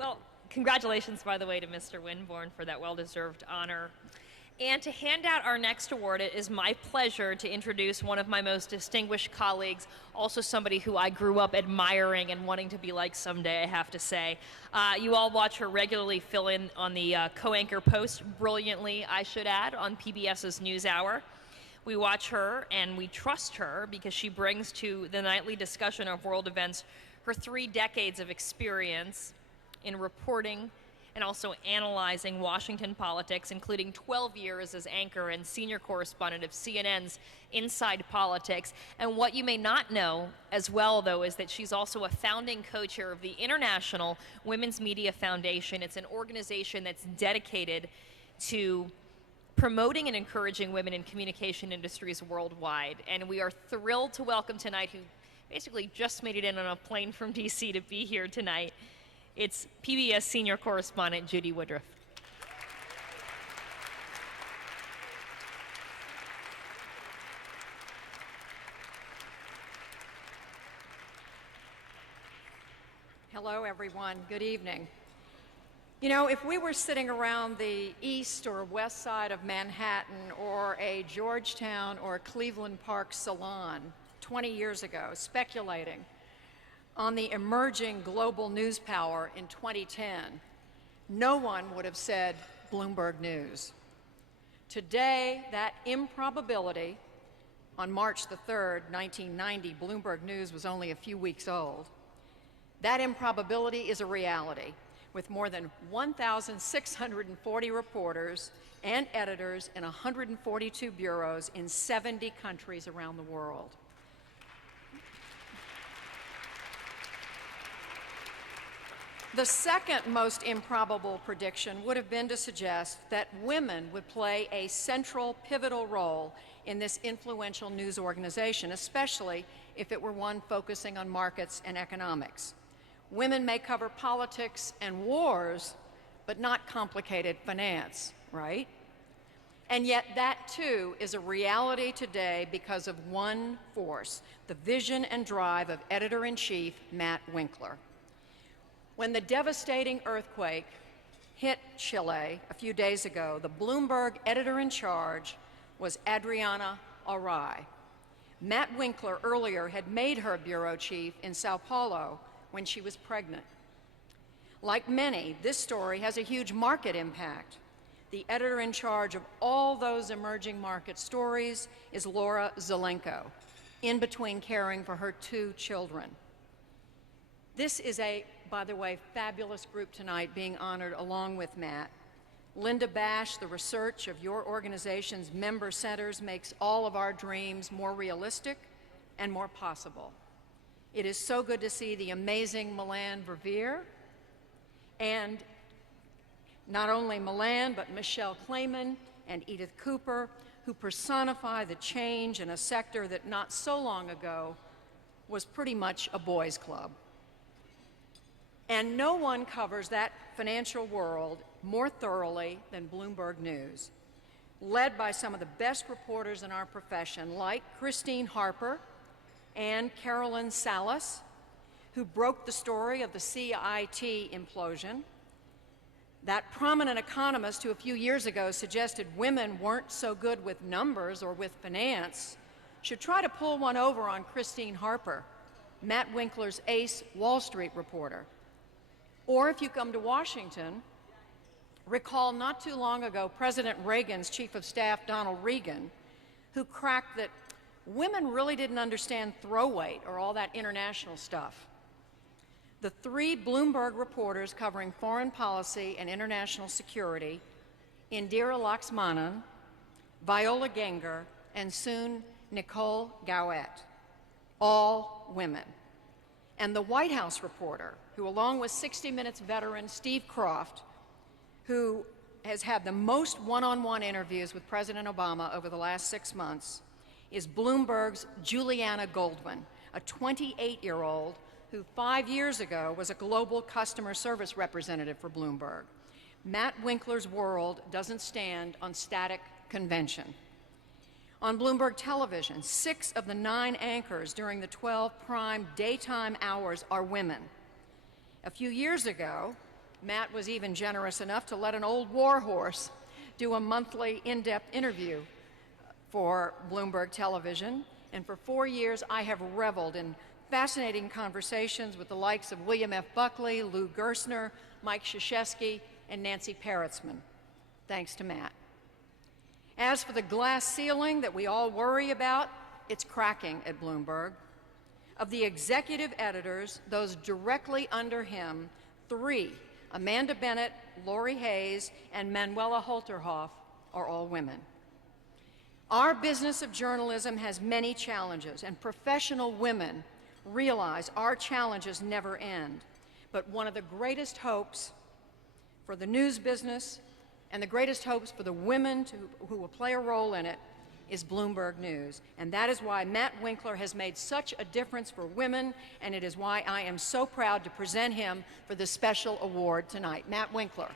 Well, congratulations, by the way, to Mr. Winborn for that well-deserved honor. And to hand out our next award, it is my pleasure to introduce one of my most distinguished colleagues, also somebody who I grew up admiring and wanting to be like someday, I have to say. You all watch her regularly fill in on the co-anchor post, brilliantly, I should add, on PBS's NewsHour. We watch her and we trust her because she brings to the nightly discussion of world events her 3 decades of experience in reporting and also analyzing Washington politics, including 12 years as anchor and senior correspondent of CNN's Inside Politics. And what you may not know as well, though, is that she's also a founding co-chair of the International Women's Media Foundation. It's an organization that's dedicated to promoting and encouraging women in communication industries worldwide. And we are thrilled to welcome tonight, who basically just made it in on a plane from DC to be here tonight. It's PBS senior correspondent Judy Woodruff. Hello, everyone. Good evening. You know, if we were sitting around the east or west side of Manhattan or a Georgetown or Cleveland Park salon 20 years ago speculating on the emerging global news power in 2010, no one would have said Bloomberg News. Today, that improbability, on March the 3rd, 1990, Bloomberg News was only a few weeks old. That improbability is a reality, with more than 1,640 reporters and editors in 142 bureaus in 70 countries around the world. The second most improbable prediction would have been to suggest that women would play a central, pivotal role in this influential news organization, especially if it were one focusing on markets and economics. Women may cover politics and wars, but not complicated finance, right? And yet that, too, is a reality today because of one force, the vision and drive of Editor-in-Chief Matt Winkler. When the devastating earthquake hit Chile a few days ago, the Bloomberg editor-in-charge was Adriana Arai. Matt Winkler earlier had made her bureau chief in Sao Paulo when she was pregnant. Like many, this story has a huge market impact. The editor-in-charge of all those emerging market stories is Laura Zelenko, in between caring for her 2 children. This is a, by the way, fabulous group tonight being honored along with Matt. Linda Bash, the research of your organization's member centers makes all of our dreams more realistic and more possible. It is so good to see the amazing Melanne Verveer, and not only Melanne, but Michelle Clayman and Edith Cooper, who personify the change in a sector that not so long ago was pretty much a boys' club. And no one covers that financial world more thoroughly than Bloomberg News, led by some of the best reporters in our profession, like Christine Harper and Carolyn Salas, who broke the story of the CIT implosion. That prominent economist who a few years ago suggested women weren't so good with numbers or with finance should try to pull one over on Christine Harper, Matt Winkler's ace Wall Street reporter. Or if you come to Washington, recall not too long ago President Reagan's chief of staff, Donald Regan, who cracked that women really didn't understand throw weight or all that international stuff. The 3 Bloomberg reporters covering foreign policy and international security, Indira Laxmanan, Viola Genger, and soon Nicole Gowett, all women. And the White House reporter, who along with 60 Minutes veteran Steve Croft, who has had the most one-on-one interviews with President Obama over the last 6 months, is Bloomberg's Juliana Goldman, a 28-year-old who 5 years ago was a global customer service representative for Bloomberg. Matt Winkler's world doesn't stand on static convention. On Bloomberg television, 6 of the 9 anchors during the 12 prime daytime hours are women. A few years ago, Matt was even generous enough to let an old war horse do a monthly in-depth interview for Bloomberg Television. And for 4 years, I have reveled in fascinating conversations with the likes of William F. Buckley, Lou Gerstner, Mike Krzyzewski, and Nancy Peretzman. Thanks to Matt. As for the glass ceiling that we all worry about, it's cracking at Bloomberg. Of the executive editors, those directly under him, 3, Amanda Bennett, Lori Hayes, and Manuela Holterhoff, are all women. Our business of journalism has many challenges, and professional women realize our challenges never end. But one of the greatest hopes for the news business and the greatest hopes for the women who will play a role in it is Bloomberg News. And that is why Matt Winkler has made such a difference for women, and it is why I am so proud to present him for this special award tonight. Matt Winkler.